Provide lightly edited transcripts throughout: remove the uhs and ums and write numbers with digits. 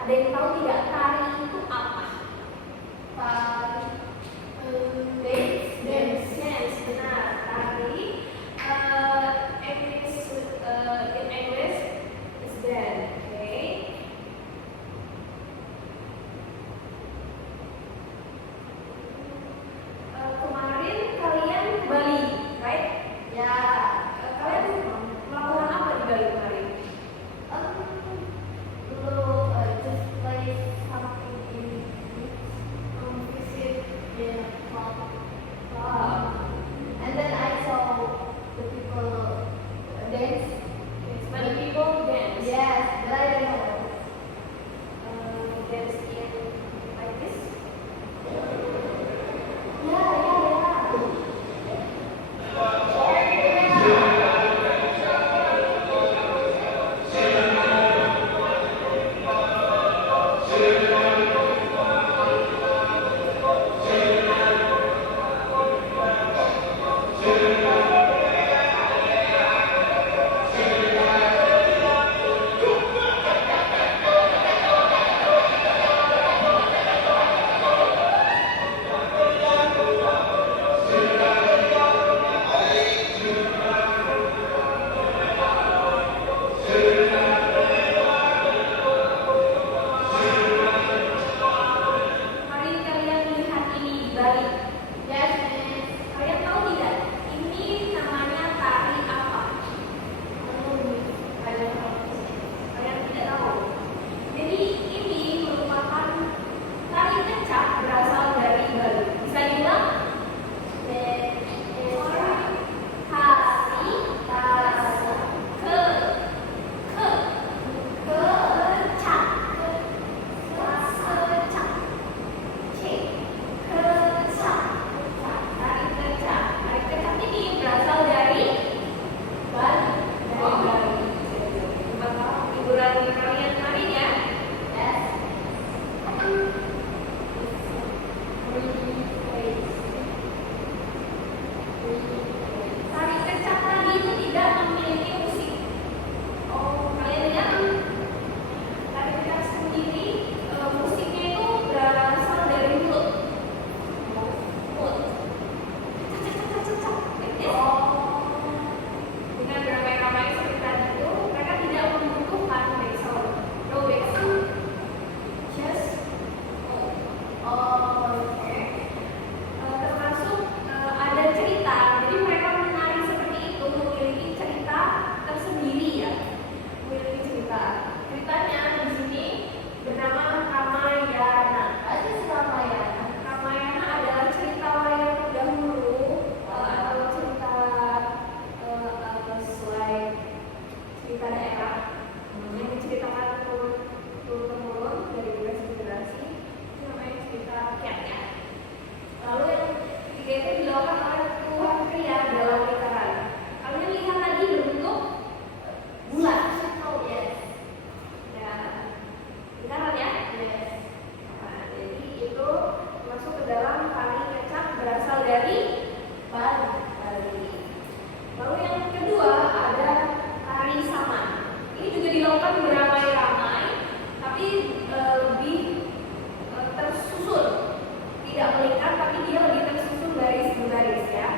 Ada yang tahu tidak tari itu apa? Tari dance, benar. Tari in English is dance. Okay. Kemarin kalian ke Bali, right? Ya. Kalian melakukan apa di Bali kemarin? Just play something in visit the club. And then I saw the people dance. Yes, many people dance. Yes, but I don't know. Dance in like this. Yeah. Mari kalian lihat ini di Bali. Yes, kalian tahu tidak? Ini namanya tari apa? Kalian tidak tahu. Jadi ini merupakan tari kecak berasal dari Bali. Bisa diulang? Tari kecak tadi itu tidak memiliki musik. Oh, kalian lihat? Tari kecak sendiri musiknya itu berasal dari mulut. Cak. Dengan beramai-ramai seperti tadi itu, mereka tidak membutuhkan backsound. No backsound. Just oke. Termasuk ada cerita. Jadi mereka menari seperti itu memiliki cerita tersendiri ya. Memiliki cerita. Ceritanya di sini bernama Ramayana. Ramayana adalah cerita wayang dahulu atau cerita sesuai cerita daerah yang diceritakan turun-temurun dari generasi itu namanya cerita rakyat ya. Lalu yang ketiga itu dilakukan oleh Tuhan pria dalam lingkaran. Kalian lihat tadi berbentuk bulat. Ya, lingkaran ya. Nah, jadi itu masuk ke dalam tari kecak berasal dari Bali. Lalu yang kedua ada tari saman. Ini juga dilakukan beramai-ramai, tapi lebih tersusun, tidak melingkar, tapi dia lebih tersusun baris-baris ya.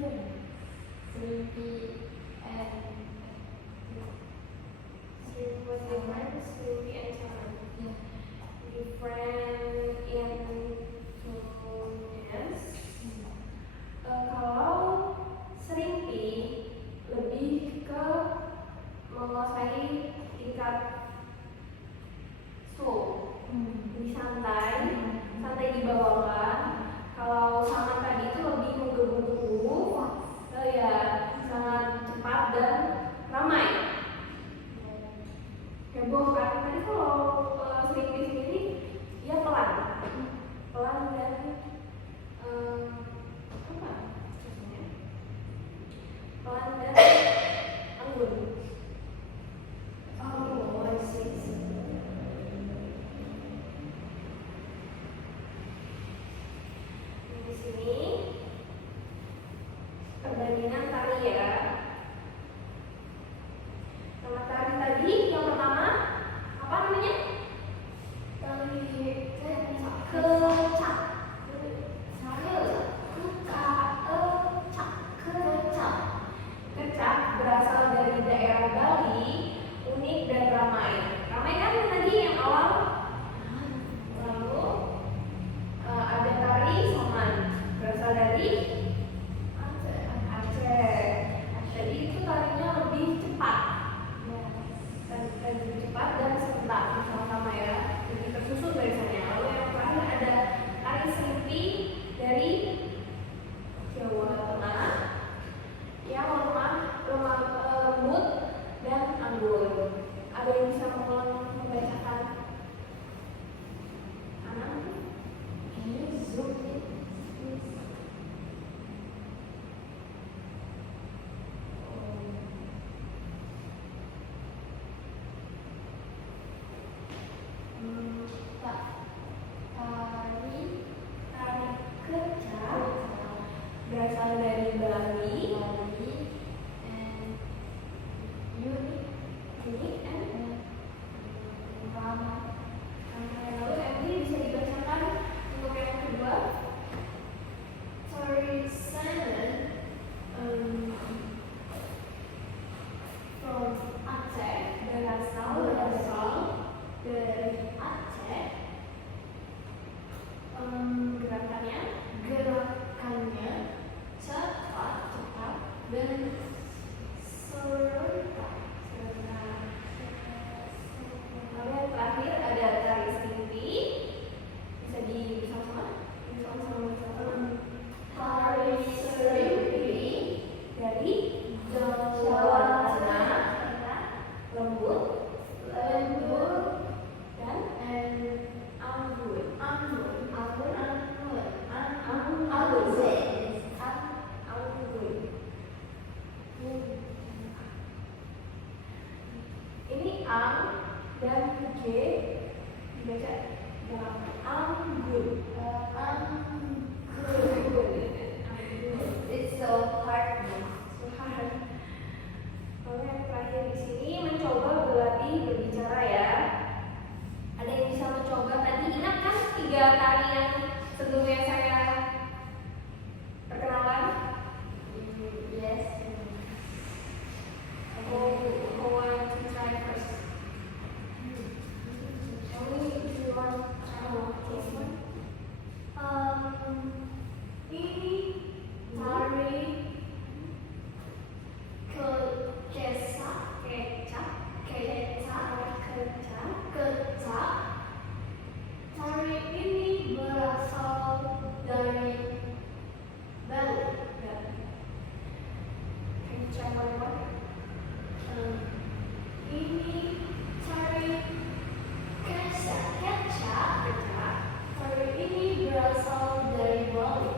different. Sleepy and Was different, Sleepy and Salmon. yeah. Different in dance. Kalau Sleepy lebih ke menguasai tingkat slow, lebih santai, santai dibawakan. Kalau sama tadi itu lebih menggebu-gebu, ya sangat cepat dan ramai. Heboh kan? Tadi kalau Sleepy sendiri dia pelan, pelan dan apa? Maksudnya? Pelan dan anggun. Oh, I see. Di sini perbandingan tari ya. Nama tari tadi yang pertama apa namanya? Tari kecak. Kecak berasal dari daerah Bali, unik dan ramai. Ramai kan tadi yang awal. Lalu ada tari Saman, berasal dari Aceh. Jadi itu tarinya lebih cepat, lebih cepat dan serentak sama-sama ya, lebih tersusun barisannya. Lalu yang terakhir ada tari Sleepy dari Jawa Tengah yang lemah, lembut dan anggun. Ada yang bisa membacakan? Anak? Can you zoom in, please? Tari kecak berasal dari Bali, and unique and ramai. Lalu MD bisa dibacakan untuk yang kedua. Tari Salmon from Aceh, berasal dari Aceh. Gerakannya cepat dan serentak. Lalu yang terakhir ada tari Sleepy. Bisa sama-sama? Tari Sleepy Dari Jawa Tengah, lembut lembut dan anggun. Ini ang dan g dibaca anggun. It's so hard. Lalu yang terakhir di sini mencoba berlatih berbicara ya. Ada yang bisa mencoba tadi, ingat kan 3 tari yang sebelumnya saya perkenalkan? Yes. Who want to try first? Only if you want this one. Ini tari kecak. Tari ini berasal dari Bali. Can you try one more? Ini tari kecak. Tari ini berasal dari Bali.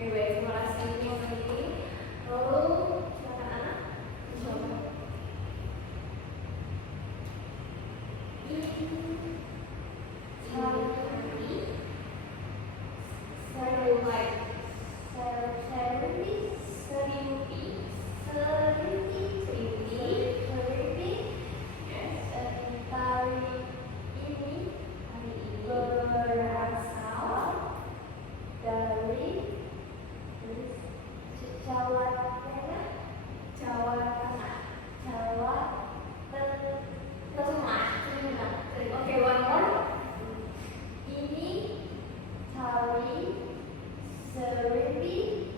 Oke, baik, terima kasih untuk ini. Lalu silakan anak mencoba. Berasal dari repeat.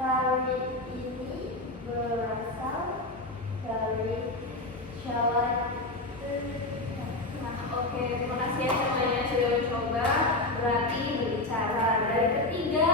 Tari ini berasal dari syawal. Nah, oke, terima kasih ya semuanya sudah mencoba berarti berbicara. Dari ketiga